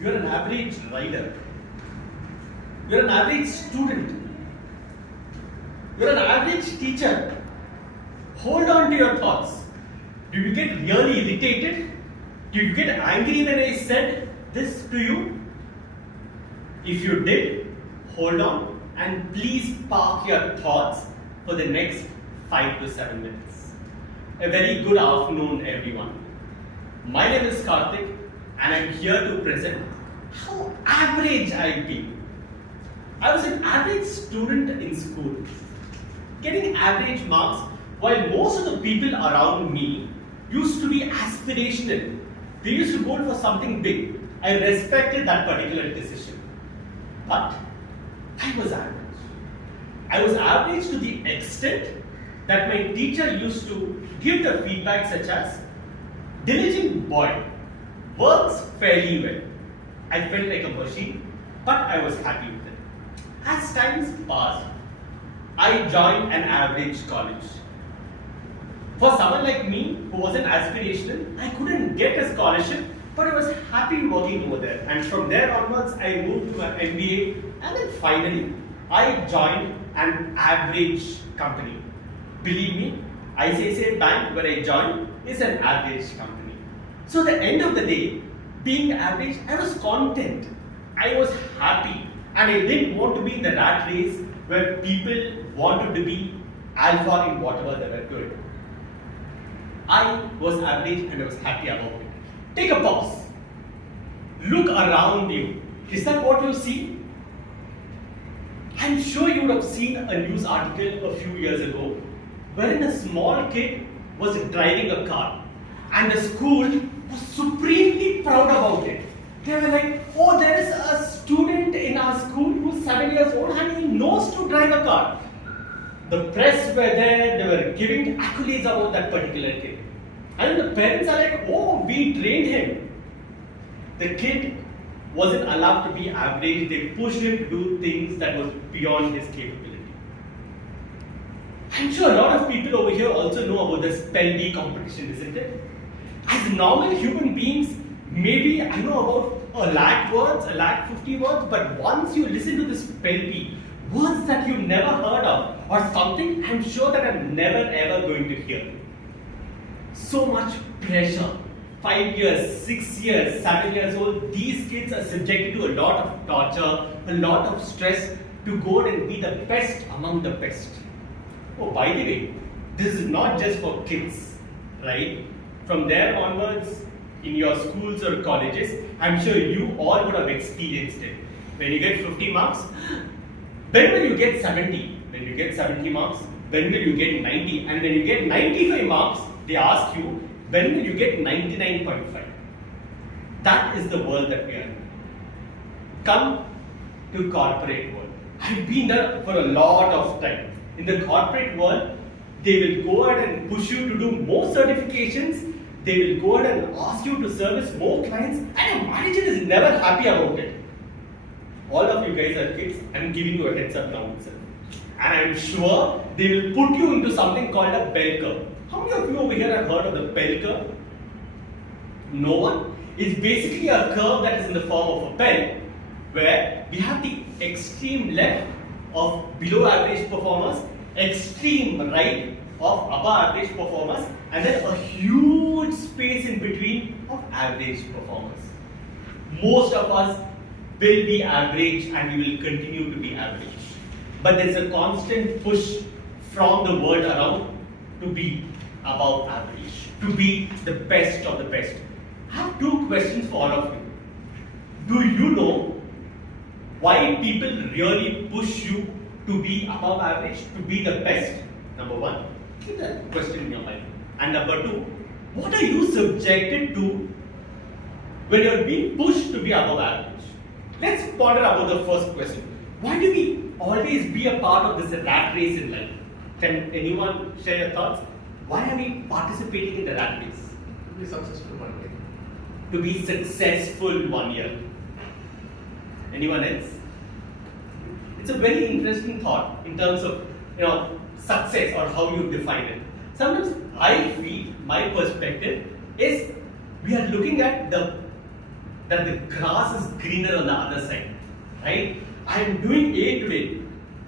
You're an average rider. You're an average student. You're an average teacher. Hold on to your thoughts. Do you get really irritated? Did you get angry when I said this to you? If you did, hold on and please park your thoughts for the next 5 to 7 minutes. A very good afternoon, everyone. My name is Karthik and I'm here to present how average I've been. I was an average student in school, getting average marks while most of the people around me used to be aspirational. They used to go for something big. I respected that particular decision. But I was average. I was average to the extent that my teacher used to give the feedback such as, diligent boy, works fairly well. I felt like a machine, but I was happy with it. As times passed, I joined an average college. For someone like me who wasn't aspirational, I couldn't get a scholarship, but I was happy working over there. And from there onwards, I moved to an MBA, and then finally, I joined an average company. Believe me, ICICI Bank, where I joined, is an average company. So at the end of the day, being average, I was content. I was happy. And I didn't want to be in the rat race where people wanted to be alpha in whatever they were doing. I was average and I was happy about it. Take a pause. Look around you. Is that what you see? I'm sure you would have seen a news article a few years ago wherein a small kid was driving a car and the school was supremely proud about it. They were like, oh, there is a student in our school who's 7 years old and he knows to drive a car. The press were there, they were giving accolades about that particular kid. And the parents are like, oh, we trained him. The kid wasn't allowed to be average, they pushed him to do things that was beyond his capability. I'm sure a lot of people over here also know about the spell bee competition, isn't it? As normal human beings, maybe I know about 1,00,000 words, 1,50,000 words, but once you listen to this spell bee, words that you never heard of, or something I'm sure that I'm never ever going to hear. So much pressure. 5 years, 6 years, 7 years old, these kids are subjected to a lot of torture, a lot of stress to go and be the best among the best. Oh, by the way, this is not just for kids, right? From there onwards, in your schools or colleges, I'm sure you all would have experienced it. When you get 50 marks, when will you get 70? When you get 70 marks, when will you get 90? And when you get 95 marks, they ask you, when will you get 99.5? That is the world that we are in. Come to corporate world. I've been there for a lot of time. In the corporate world, they will go ahead and push you to do more certifications. They will go ahead and ask you to service more clients, and your manager is never happy about it. All of you guys are kids. I'm giving you a heads up now itself. And I'm sure they will put you into something called a bell curve. How many of you over here have heard of the bell curve? No one? It's basically a curve that is in the form of a bell, where we have the extreme left of below average performers, extreme right of above average performers, and then a huge space in between of average performers. Most of us will be average and we will continue to be average. But there's a constant push from the world around to be above average, to be the best of the best. I have two questions for all of you. Do you know why people really push you to be above average, to be the best? Number one, keep that question in your mind. And number two, what are you subjected to when you're being pushed to be above average? Let's ponder about the first question. Why do we always be a part of this rat race in life? Can anyone share your thoughts? Why are we participating in the rat race? To be successful one day. To be successful 1 year. Anyone else? It's a very interesting thought in terms of success or how you define it. Sometimes I feel my perspective is we are looking at the that the grass is greener on the other side, right? I am doing A today.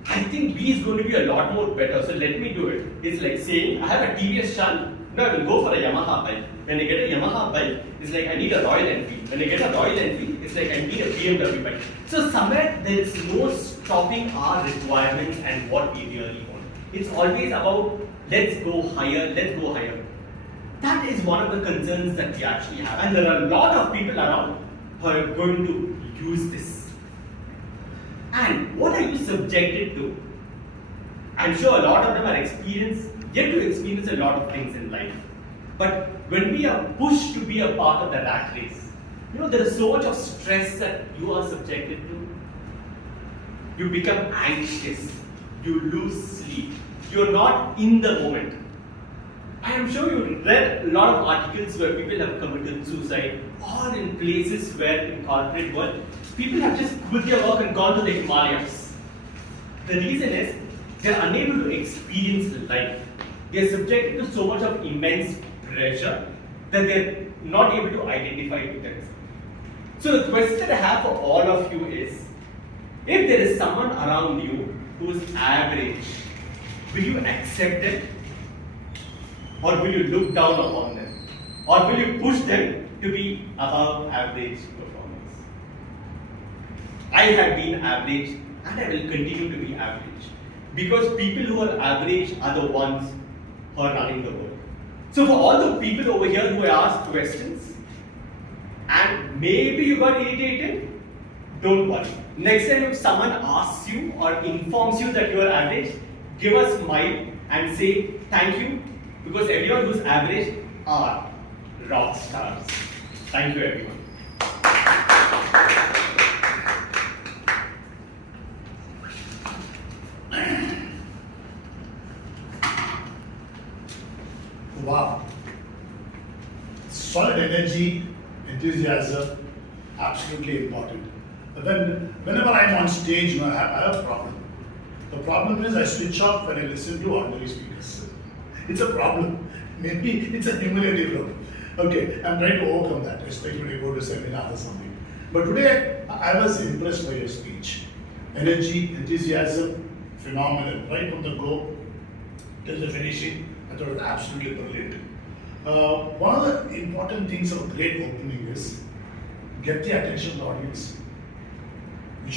I think B is going to be a lot more better, so let me do it. It's like saying, I have a TVS Shun, now I will go for a Yamaha bike. When I get a Yamaha bike, it's like I need a Royal Enfield. When I get a Royal Enfield, it's like I need a BMW bike. So somewhere there is no stopping our requirements and what we really want. It's always about, let's go higher, let's go higher. That is one of the concerns that we actually have. And there are a lot of people around who are going to use this. And what are you subjected to? I'm sure a lot of them are yet to experience a lot of things in life. But when we are pushed to be a part of the rat race, there is so much of stress that you are subjected to. You become anxious, you lose sleep, you're not in the moment. I am sure you read a lot of articles where people have committed suicide, or in places where in corporate world, people have just quit their work and gone to the Himalayas. The reason is they are unable to experience life. They are subjected to so much of immense pressure that they are not able to identify with themselves. So the question that I have for all of you is, if there is someone around you who is average, will you accept them? Or will you look down upon them? Or will you push them to be above average performance? I have been average and I will continue to be average. Because people who are average are the ones who are running the world. So for all the people over here who asked questions, and maybe you got irritated, don't worry. Next time if someone asks you or informs you that you are average, give a smile and say thank you, because everyone who's average are rock stars. Thank you everyone. Wow. Solid energy, enthusiasm, absolutely important. But whenever I'm on stage, I have a problem. The problem is I switch off when I listen to ordinary speakers. It's a problem. Maybe it's a humility problem. Okay, I'm trying to overcome that, especially when I go to a seminar or something. But today, I was impressed by your speech. Energy, enthusiasm, phenomenal. Right from the go till the finishing, I thought it was absolutely brilliant. One of the important things of a great opening is get the attention of the audience.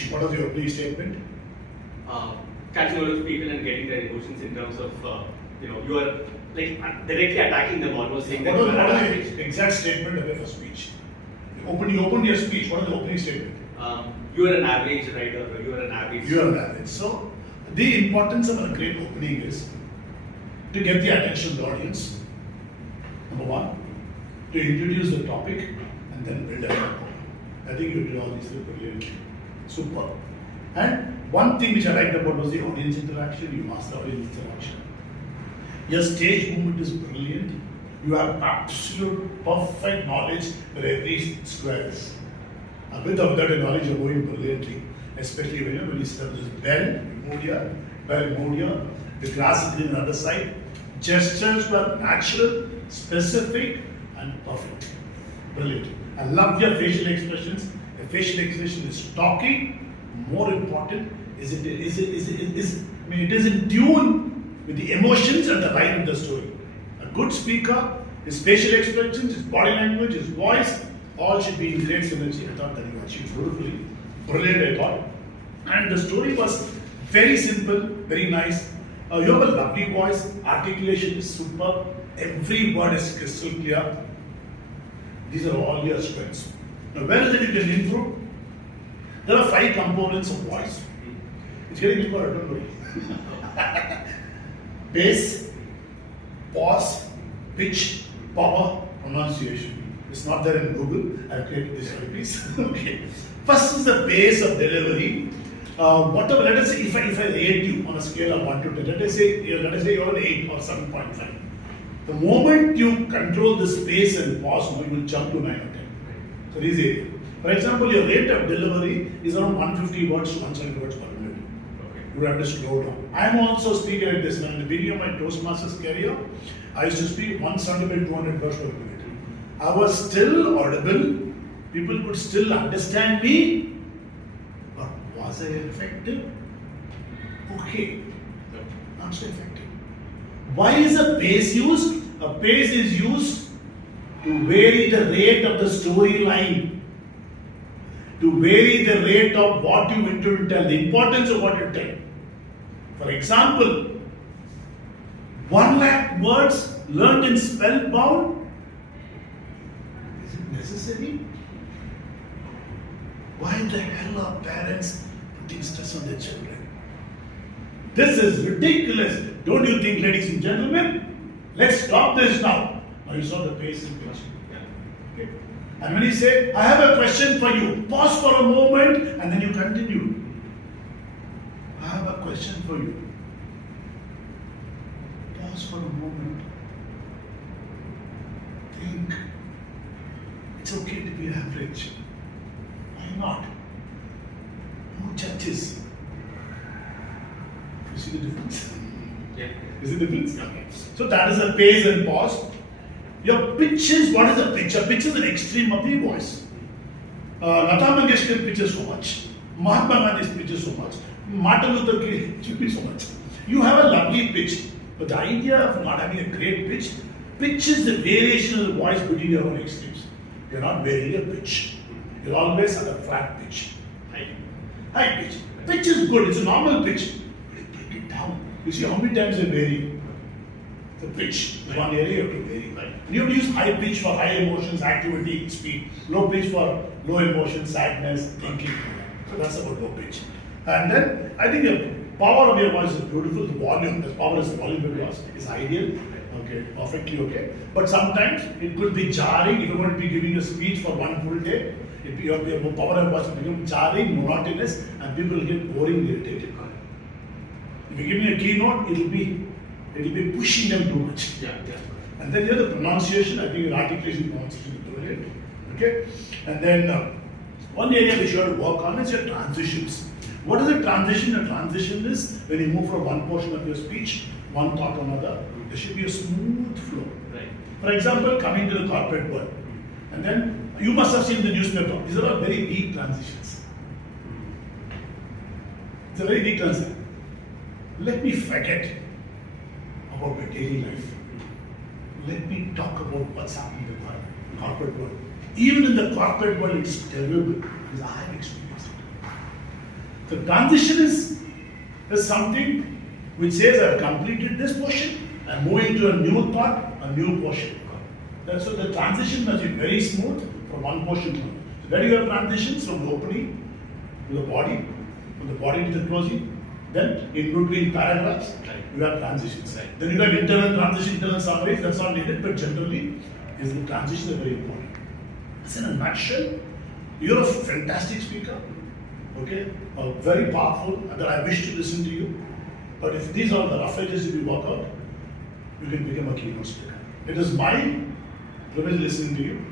What is your opening statement? Catching all those people and getting their emotions in terms of, you are like directly attacking them, almost saying that. What is the exact statement of your speech? You opened your speech. What is the opening statement? You are an average writer, or you are an average. You are an average. So, the importance of a great opening is to get the attention of the audience. Number one, to introduce the topic and then build a rapport. I think you did all these things brilliantly. Super. And one thing which I liked about was the audience interaction. You master audience interaction. Your stage movement is brilliant. You have absolute perfect knowledge where every square is. With or without a knowledge, you're going brilliantly. Especially when you set up this bell, you move here, the grass is green on the other side. Gestures were natural, specific, and perfect. Brilliant. I love your facial expressions. The facial expression is talking. More important is it is in tune with the emotions and the line of the story. A good speaker, his facial expressions, his body language, his voice, all should be in great synergy. I thought that you achieved beautifully. Brilliant, I thought. And the story was very simple, very nice. You have a lovely voice, articulation is superb, every word is crystal clear. These are all your strengths. Now, where is it you can improve? There are 5 components of voice. It's getting deeper, don't worry. Bass, pause, pitch, power, pronunciation. It's not there in Google. I've created this for you, please. Okay. First is the base of delivery. Whatever, let us say if I rate you on a scale of 1 to 10, let us say you're an 8 or 7.5. The moment you control the space and pause, you will jump to 9 or 10. So this area. For example, your rate of delivery is around 150 words to 170 words per minute. Okay. You have to slow down. I am also speaking like this. When in the beginning of my Toastmasters career, I used to speak 170 to 200 words per minute. I was still audible People could still understand me, but was I effective? Okay, not so effective. Why is a pace used? A pace is used to vary the rate of the storyline, to vary the rate of what you want to tell, the importance of what you tell. For example, 1 lakh words learned in spellbound. Is it necessary? Why the hell are parents putting stress on their children? This is ridiculous. Don't you think, ladies and gentlemen? Let's stop this now. Now you saw the pace in pitch. Okay. And when you say, I have a question for you, pause for a moment and then you continue. I have a question for you. Pause for a moment. Think. It's okay to be average. Why not? No judges. You see the difference? Yeah. Is it the difference? Okay. So that is a pace and pause. Your pitch is, what is a pitch? A pitch is an extreme of the voice. Lata Mangeshkar pitches so much. Mahatma Gandhi pitches so much. Martin Luther King pitches so much. You have a lovely pitch. But the idea of not having a great pitch, pitch is the variation of the voice between your own extremes. You're not varying a pitch. You're always at a flat pitch. High pitch. Pitch is good, it's a normal pitch. Take it down. You see how many times they vary? The pitch is one area you have to vary. You have to use high pitch for high emotions, activity, speed. Low pitch for low emotions, sadness, thinking. So that's about low pitch. And then I think the power of your voice is beautiful. The volume, as power as the volume of yours is ideal. Okay, perfectly okay. But sometimes it could be jarring if you're going to be giving a speech for one full day. If your power of voice will become jarring, monotonous, and people will get boring, irritated. If you give me a keynote, it'll be pushing them too much. Yeah. And then here the pronunciation, I think your articulation pronunciation is brilliant. Okay? And then one area which you have to work on is your transitions. What is a transition? A transition is when you move from one portion of your speech, one thought to another. There should be a smooth flow. Right. For example, coming to the corporate world. And then you must have seen the newspaper. These are all very deep transitions. It's a very deep transition. Let me forget about my daily life. Let me talk about what's happening in the corporate world. Even in the corporate world, it's terrible because I have experienced it. The transition is something which says I've completed this portion, I'm moving to a new thought, a new portion. So the transition must be very smooth from one portion to another. So where you have transitions from the opening to the body, from the body to the closing. Then in between paragraphs, you have transitions. Then you have internal transition, internal summaries, that's not needed, but generally, the transitions are very important. It's in a nutshell, you're a fantastic speaker, okay, very powerful, and that I wish to listen to you. But if these are the rough edges you work out, you can become a keynote speaker. It is my privilege listening to you.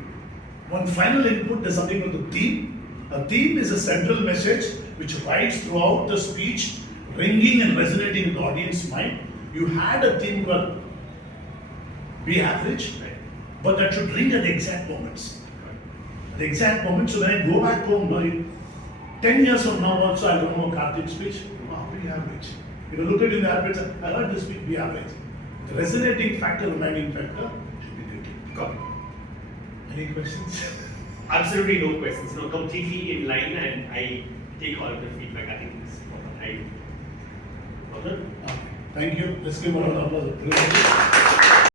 One final input, there's something called the theme. A theme is a central message which rides throughout the speech, ringing and resonating in the audience's mind. You had a theme called be average, but that should ring at the exact moments. At the exact moment, so when I go back home, now, 10 years from now also, I don't know Karthik's speech, be average. If you look at it in the average, I heard this speech, be average. The resonating factor, remaining factor should be good. Got it. Any questions? Absolutely no questions. No, completely in line, and I take all of the feedback. I think it's important. Okay. Thank you. Let's give a round of applause.